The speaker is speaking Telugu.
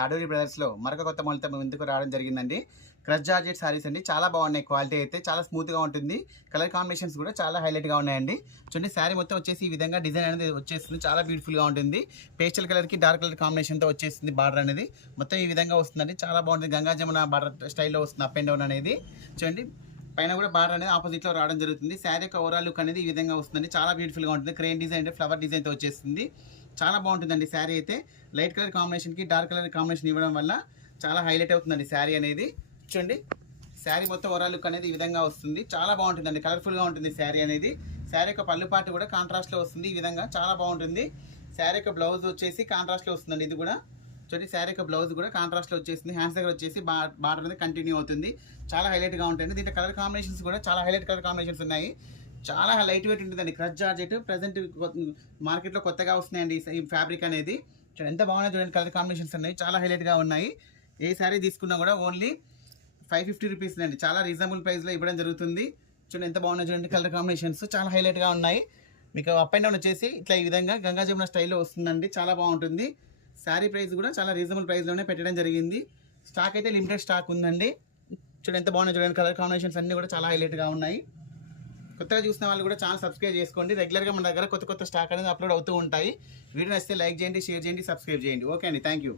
తాడూరి బ్రదర్స్లో మరొక కొత్త మొలతో ముందుకు రావడం జరిగిందండి. క్రష్ జార్జెట్ సారీస్ అండి, చాలా బాగున్నాయి. క్వాలిటీ అయితే చాలా స్మూత్గా ఉంటుంది. కలర్ కాంబినేషన్స్ కూడా చాలా హైలైట్గా ఉన్నాయండి. చూడండి, శారీ మొత్తం వచ్చేసి ఈ విధంగా డిజైన్ అనేది వచ్చేస్తుంది. చాలా బ్యూటిఫుల్గా ఉంటుంది. పేస్టల్ కలర్కి డార్క్ కలర్ కాంబినేషన్తో వచ్చేస్తుంది. బార్డర్ అనేది మొత్తం ఈ విధంగా వస్తుందండి. చాలా బాగుంటుంది. గంగా జమున బార్డర్ స్టైల్లో వస్తుంది. అప్ అండ్ డౌన్ అనేది చూడండి. పైన కూడా బార్డర్ అనేది ఆపోజిట్లో రావడం జరుగుతుంది. శారీ యొక్క ఓవరాల్ లుక్ అనేది ఈ విధంగా వస్తుందండి. చాలా బ్యూటిఫుల్గా ఉంటుంది. క్రేన్ డిజైన్ అంటే ఫ్లవర్ డిజైన్తో వచ్చేస్తుంది. చాలా బాగుంటుందండి శారీ అయితే. లైట్ కలర్ కాంబినేషన్కి డార్క్ కలర్ కాంబినేషన్ ఇవ్వడం వల్ల చాలా హైలైట్ అవుతుందండి శారీ అనేది. చూడండి, శారీ మొత్తం ఓవరాల్ లుక్ అనేది ఈ విధంగా వస్తుంది. చాలా బాగుంటుందండి. కలర్ఫుల్గా ఉంటుంది శారీ అనేది. శారీ యొక్క పళ్ళు పాటు కూడా కాంట్రాస్ట్లో వస్తుంది. ఈ విధంగా చాలా బాగుంటుంది. శారీ యొక్క బ్లౌజ్ వచ్చేసి కాంట్రాస్ట్లో వస్తుందండి. ఇది కూడా చూడండి, శారీ యొక్క బ్లౌజ్ కూడా కాంట్రాస్ట్లో వచ్చేసింది. హ్యాండ్స్ దగ్గర వచ్చేసి బార్డర్ అనేది కంటిన్యూ అవుతుంది. చాలా హైలైట్గా ఉంటుంది. దీంట్లో కలర్ కాంబినేషన్స్ కూడా చాలా హైలైట్ కలర్ కాంబినేషన్స్ ఉన్నాయి. చాలా లైట్ వెయిట్ ఉంటుందండి. క్రష్ జార్జెట్ ప్రజెంట్ మార్కెట్లో కొత్తగా వస్తున్నాయండి ఈ ఫ్యాబ్రిక్ అనేది. చూడండి ఎంత బాగున్నాయి. చూడండి, కలర్ కాంబినేషన్స్ ఉన్నాయి. చాలా హైలైట్గా ఉన్నాయి. ఏ శారీ తీసుకున్నా కూడా ఓన్లీ 550 రూపీస్ అండి. చాలా రీజనబుల్ ప్రైస్లో ఇవ్వడం జరుగుతుంది. చూడండి ఎంత బాగున్నాయి. చూడండి, కలర్ కాంబినేషన్స్ చాలా హైలైట్గా ఉన్నాయి. మీకు అప్ అండ్ డౌన్ వచ్చేసి ఇట్లా ఈ విధంగా గంగా జమున స్టైల్లో వస్తుందండి. చాలా బాగుంటుంది. శారీ ప్రైస్ కూడా చాలా రీజనబుల్ ప్రైస్లోనే పెట్టడం జరిగింది. స్టాక్ అయితే లిమిటెడ్ స్టాక్ ఉందండి. చూడండి ఎంత బాగున్నాయి. చూడండి, కలర్ కాంబినేషన్స్ అన్నీ కూడా చాలా హైలైట్గా ఉన్నాయి. కొత్తగా చూసిన వాళ్ళు కూడా ఛానల్ సబ్స్క్రైబ్ చేసుకోండి. రెగ్యులర్గా మన దగ్గర కొత్త స్టాక్ అనేది అప్లోడ్ అవుతూ ఉంటాయి. వీడియో నచ్చితే లైక్ చేయండి, షేర్ చేయండి, సబ్స్క్రైబ్ చేయండి. ఓకే అండి, థ్యాంక్ యూ.